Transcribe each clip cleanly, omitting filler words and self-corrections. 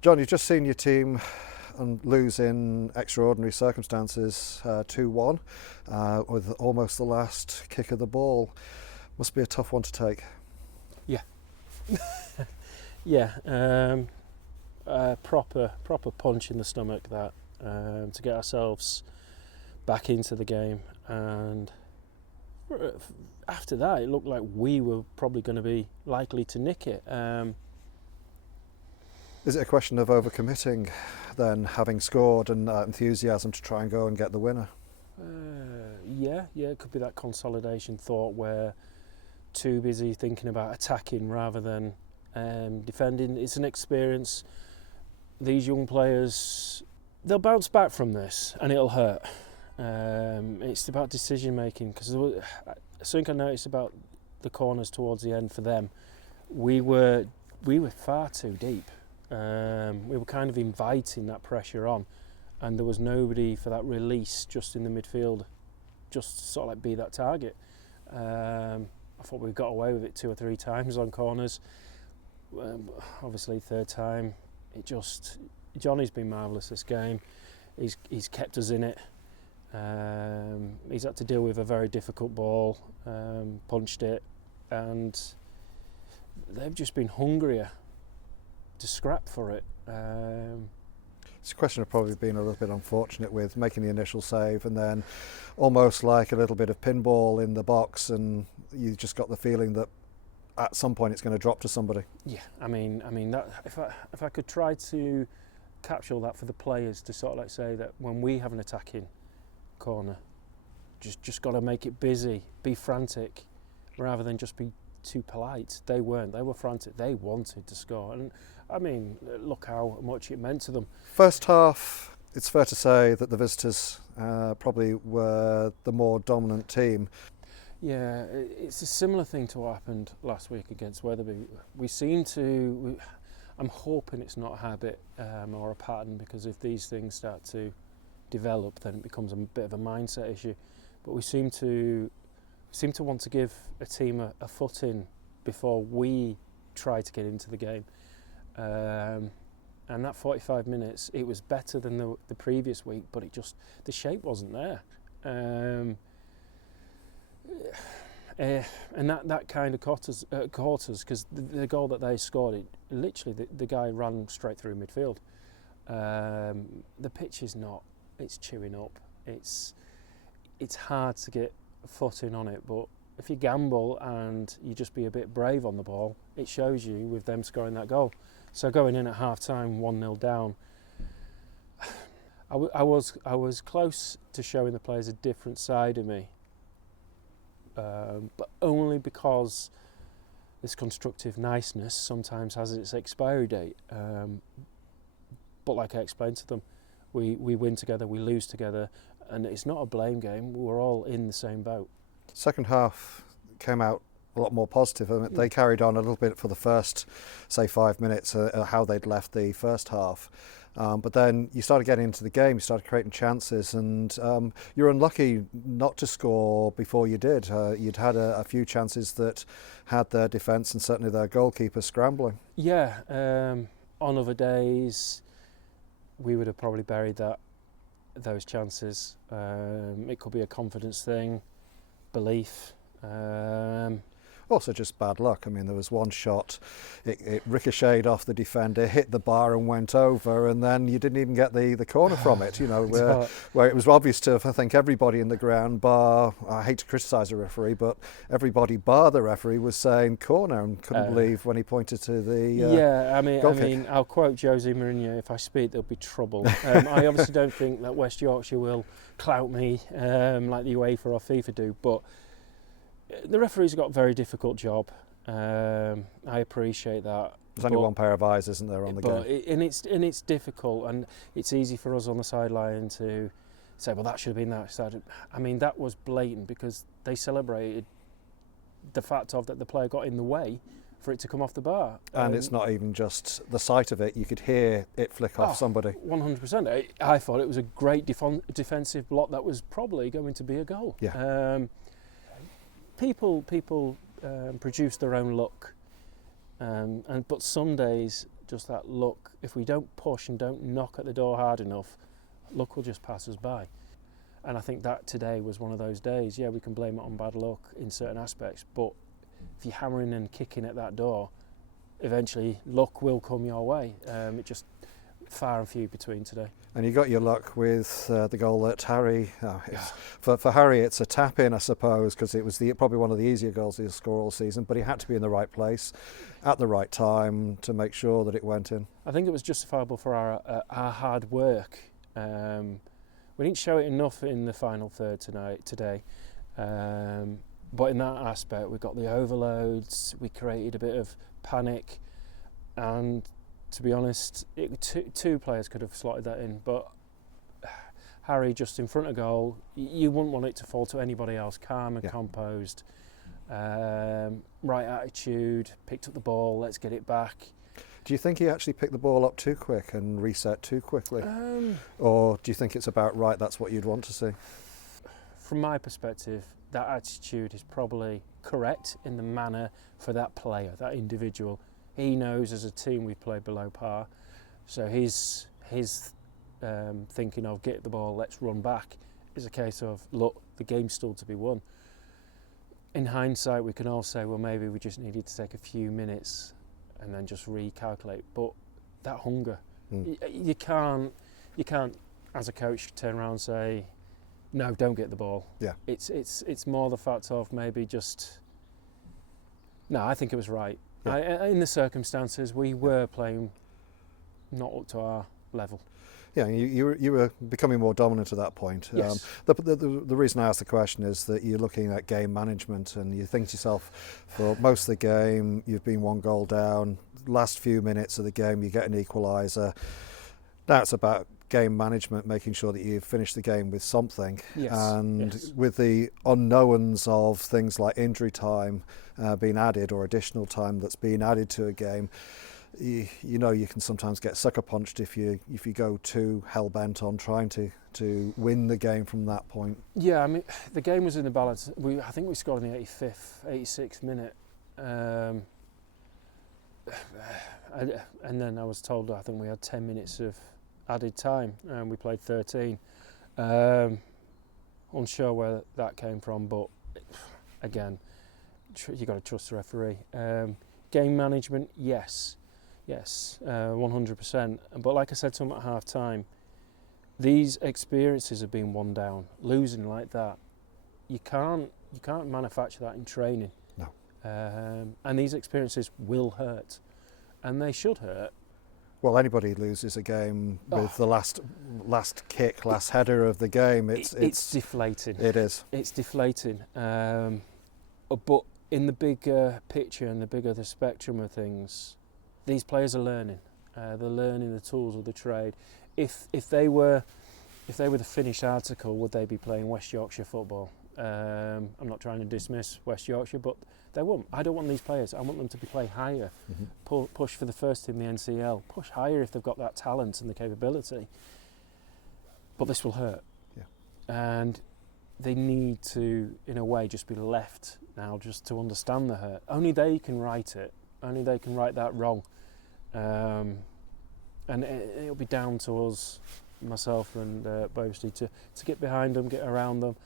John, you've just seen your team lose in extraordinary circumstances 2-1 with almost the last kick of the ball. Must be a tough one to take. Yeah. Yeah, proper punch in the stomach that, to get ourselves back into the game, and after that it looked like we were probably going to be likely to nick it. Is it a question of overcommitting then, having scored, and enthusiasm to try and go and get the winner? Yeah, it could be that consolidation thought where too busy thinking about attacking rather than defending. It's an experience. These young players, they'll bounce back from this and it'll hurt. It's about decision making, because something I noticed about the corners towards the end for them, we were far too deep. We were kind of inviting that pressure on, and there was nobody for that release just in the midfield, just to sort of like be that target. I thought we got away with it 2 or 3 times on corners. Obviously third time, Johnny's been marvellous this game. He's kept us in it. He's had to deal with a very difficult ball, punched it, and they've just been hungrier to scrap for it. It's a question of probably being a little bit unfortunate with making the initial save and then almost like a little bit of pinball in the box, and you just got the feeling that at some point it's going to drop to somebody. Yeah, I mean that if I could try to capture that for the players, to sort of like say that when we have an attacking corner, just got to make it busy, be frantic, rather than just be too polite. They weren't. They were frantic. They wanted to score, and I mean, look how much it meant to them. First half, it's fair to say that the visitors probably were the more dominant team. Yeah, it's a similar thing to what happened last week against Wetherby. I'm hoping it's not a habit or a pattern, because if these things start to develop, then it becomes a bit of a mindset issue. But we seem to want to give a team a foot in before we try to get into the game. And that 45 minutes, it was better than the previous week, but the shape wasn't there. And that kind of caught us, because the goal that they scored, literally the guy ran straight through midfield. The pitch is not, it's chewing up. It's hard to get a foot in on it, but if you gamble and you just be a bit brave on the ball, it shows you with them scoring that goal. So going in at half time 1-0 down, I was close to showing the players a different side of me, but only because this constructive niceness sometimes has its expiry date. But like I explained to them, we win together, we lose together, and it's not a blame game. We're all in the same boat. Second half came out a lot more positive. I mean, they carried on a little bit for the first, say, 5 minutes, how they'd left the first half. But then you started getting into the game, you started creating chances, and you're unlucky not to score before you did. You'd had a few chances that had their defence and certainly their goalkeeper scrambling. Yeah, on other days we would have probably buried those chances. It could be a confidence thing, belief. Also just bad luck. I mean, there was one shot, it ricocheted off the defender, hit the bar and went over, and then you didn't even get the corner from it, where it was obvious to, I think, everybody in the ground, bar, I hate to criticise a referee, but everybody bar the referee was saying corner, and couldn't believe when he pointed to the goal kick. I'll quote Jose Mourinho: if I speak, there'll be trouble. I obviously don't think that West Yorkshire will clout me like the UEFA or FIFA do, but the referee's got a very difficult job. I appreciate that. There's only one pair of eyes, isn't there, on the game? It's difficult, and it's easy for us on the sideline to say, well, that should have been that. I mean, that was blatant, because they celebrated the fact of that the player got in the way for it to come off the bar. And it's not even just the sight of it, you could hear it flick off somebody. 100%. I thought it was a great defensive block that was probably going to be a goal. Yeah. People produce their own luck, but some days just that luck. If we don't push and don't knock at the door hard enough, luck will just pass us by. And I think that today was one of those days. Yeah, we can blame it on bad luck in certain aspects, but if you're hammering and kicking at that door, eventually luck will come your way. It just far and few between today. And you got your luck with the goal that Harry, for Harry it's a tap in, I suppose, because it was probably one of the easier goals he'll score all season, but he had to be in the right place at the right time to make sure that it went in. I think it was justifiable for our hard work. We didn't show it enough in the final third today. But in that aspect, we got the overloads, we created a bit of panic, and to be honest, two players could have slotted that in, but Harry just in front of goal, you wouldn't want it to fall to anybody else. Calm and composed, right attitude, picked up the ball, let's get it back. Do you think he actually picked the ball up too quick and reset too quickly? Or do you think it's about right, that's what you'd want to see? From my perspective, that attitude is probably correct in the manner for that player, that individual. He knows as a team we've played below par, so his thinking of get the ball, let's run back, is a case of, look, the game's still to be won. In hindsight, we can all say, well, maybe we just needed to take a few minutes and then just recalculate. But that hunger, you can't, as a coach, turn around and say, no, don't get the ball. Yeah. It's more the fact of maybe just, no, I think it was right. Yeah. In the circumstances, we were playing not up to our level. Yeah, you were becoming more dominant at that point. Yes. The reason I asked the question is that you're looking at game management and you think to yourself, for most of the game, you've been 1 goal down. Last few minutes of the game, you get an equaliser. That's about game management, making sure that you finish the game with something. Yes. And with the unknowns of things like injury time being added or additional time that's being added to a game, you know you can sometimes get sucker punched if you go too hell bent on trying to win the game from that point. Yeah, I mean the game was in the balance. I think we scored in the 86th minute, and then I was told I think we had 10 minutes of added time, and we played 13. Unsure where that came from, but again, you got to trust the referee. Game management, yes, 100%. But like I said to him at half time, these experiences have been won down. Losing like that, you can't manufacture that in training. No. And these experiences will hurt, and they should hurt. Well, anybody loses a game with the last kick, last header of the game. It's deflating. It is. It's deflating. But in the bigger picture and the spectrum of things, these players are learning. They're learning the tools of the trade. If they were the finished article, would they be playing West Yorkshire football? I'm not trying to dismiss West Yorkshire, but they won't. I don't want these players. I want them to play higher, push for the first team, the NCL, push higher if they've got that talent and the capability. But this will hurt. Yeah. And they need to, in a way, just be left now just to understand the hurt. Only they can right it. Only they can right that wrong. And it'll be down to us, myself and Boasty, to get behind them, get around them.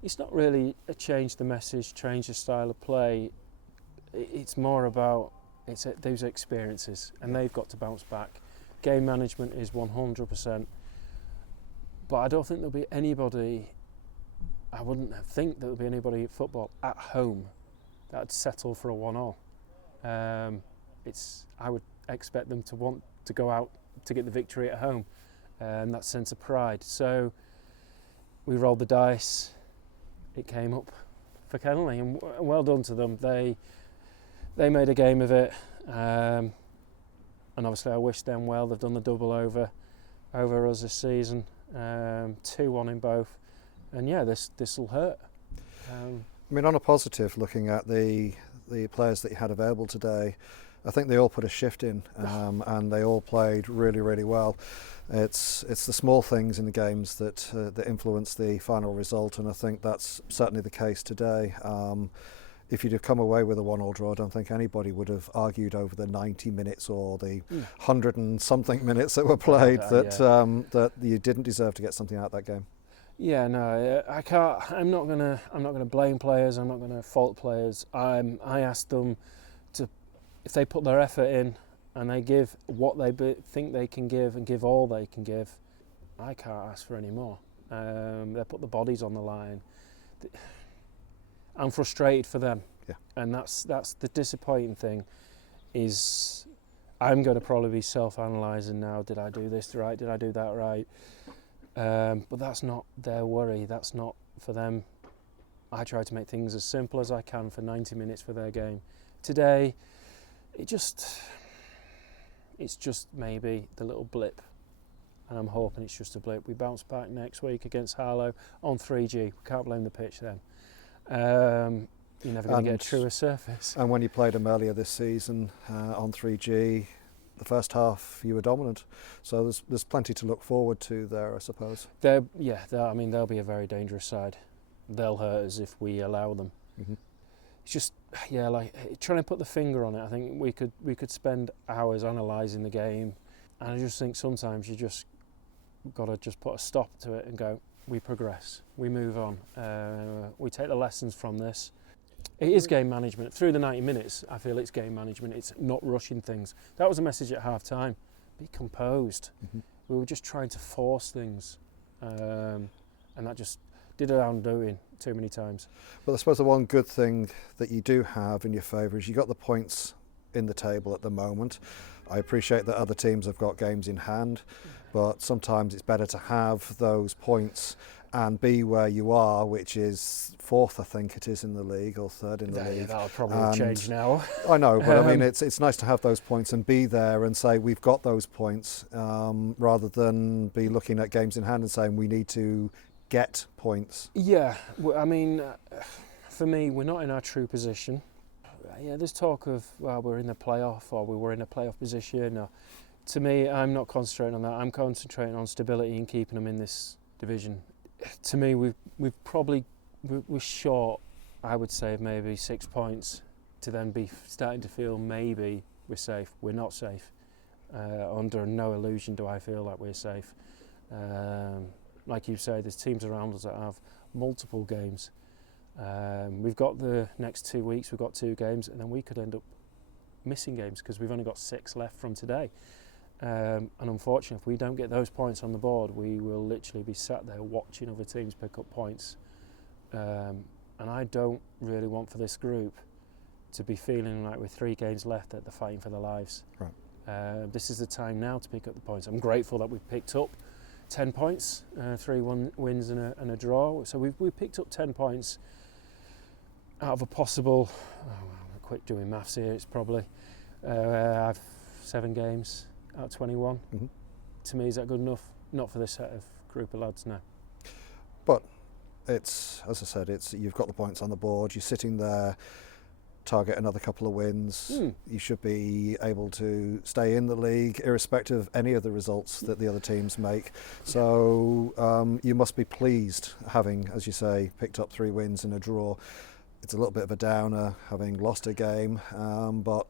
It's not really a change the message, change the style of play. It's more about those experiences, and they've got to bounce back. Game management is 100%, but I don't think there'll be anybody. I wouldn't think there'll be anybody at football at home that'd settle for a 1-1. I would expect them to want to go out to get the victory at home, and that sense of pride. So we rolled the dice. It came up for Kellingley, and well done to them. They made a game of it, and obviously I wish them well. They've done the double over us this season, 2-1 in both, and yeah, this will hurt. I mean, on a positive, looking at the players that you had available today, I think they all put a shift in, and they all played really, really well. It's the small things in the games that influence the final result, and I think that's certainly the case today. if you'd have come away with a 1-1 draw, I don't think anybody would have argued over the 90 minutes or the 100 and something minutes that were played that you didn't deserve to get something out of that game. Yeah, no, I can't. I'm not gonna blame players. I'm not gonna fault players. I asked them to, if they put their effort in and they give what they think they can give and give all they can give, I can't ask for any more. They put the bodies on the line. I'm frustrated for them, and that's the disappointing thing. Is I'm going to probably be self-analysing now. Did I do this right? Did I do that right? But that's not their worry. That's not for them. I try to make things as simple as I can for 90 minutes for their game. Today, it's just maybe the little blip, and I'm hoping it's just a blip. We bounce back next week against Harlow on 3G. We can't blame the pitch then. You're never going to get a truer surface. And when you played them earlier this season on 3G, the first half you were dominant. So there's plenty to look forward to there, I suppose. They'll be a very dangerous side. They'll hurt us if we allow them. Mm-hmm. It's just, like trying to put the finger on it. I think we could spend hours analysing the game, and I just think sometimes you just got to just put a stop to it and go, we progress, we move on, we take the lessons from this. It is game management. Through the 90 minutes, I feel it's game management. It's not rushing things. That was a message at half-time. Be composed. Mm-hmm. We were just trying to force things, and that just did our undoing too many times. Well, I suppose the one good thing that you do have in your favour is you got the points in the table at the moment. I appreciate that other teams have got games in hand, but sometimes it's better to have those points and be where you are, which is fourth, I think it is, in the league, or third in the league. That'll probably change now. I know, but I mean, it's nice to have those points and be there and say we've got those points, rather than be looking at games in hand and saying we need to get points. Yeah, I mean, for me, we're not in our true position. Yeah, there's talk of, well, we're in the playoff, or we were in a playoff position. Or, to me, I'm not concentrating on that. I'm concentrating on stability and keeping them in this division. To me, we're short, I would say, of maybe 6 points to then be starting to feel maybe we're safe. We're not safe. Under no illusion do I feel like we're safe. Like you say, there's teams around us that have multiple games. We've got the next 2 weeks, we've got 2 games, and then we could end up missing games because we've only got 6 left from today. And unfortunately, if we don't get those points on the board, we will literally be sat there watching other teams pick up points. And I don't really want for this group to be feeling like with 3 games left that they're fighting for their lives. Right. This is the time now to pick up the points. I'm grateful that we've picked up 10 points, 3 wins and a draw. So we've picked up 10 points out of a possible, I'm quick doing maths here, it's probably 7 games out of 21. Mm-hmm. To me, is that good enough? Not for this set of group of lads, no. But it's, as I said, you've got the points on the board, you're sitting there, target another couple of wins. You should be able to stay in the league irrespective of any of the results that the other teams make. So you must be pleased having, as you say, picked up 3 wins and a draw. It's a little bit of a downer having lost a game, but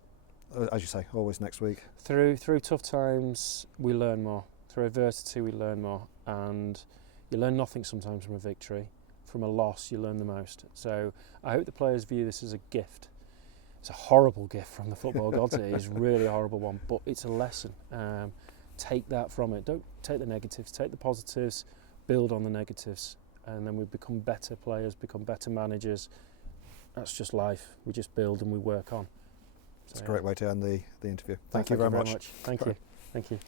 as you say, always next week. Through tough times, we learn more. Through adversity, we learn more. And you learn nothing sometimes from a victory. From a loss, you learn the most. So I hope the players view this as a gift. It's a horrible gift from the football gods. It is really a horrible one, but it's a lesson. Take that from it. Don't take the negatives. Take the positives, build on the negatives, and then we become better players, become better managers. That's just life. We just build and we work on. It's a great way to end the interview. Thank you very much. Thank you.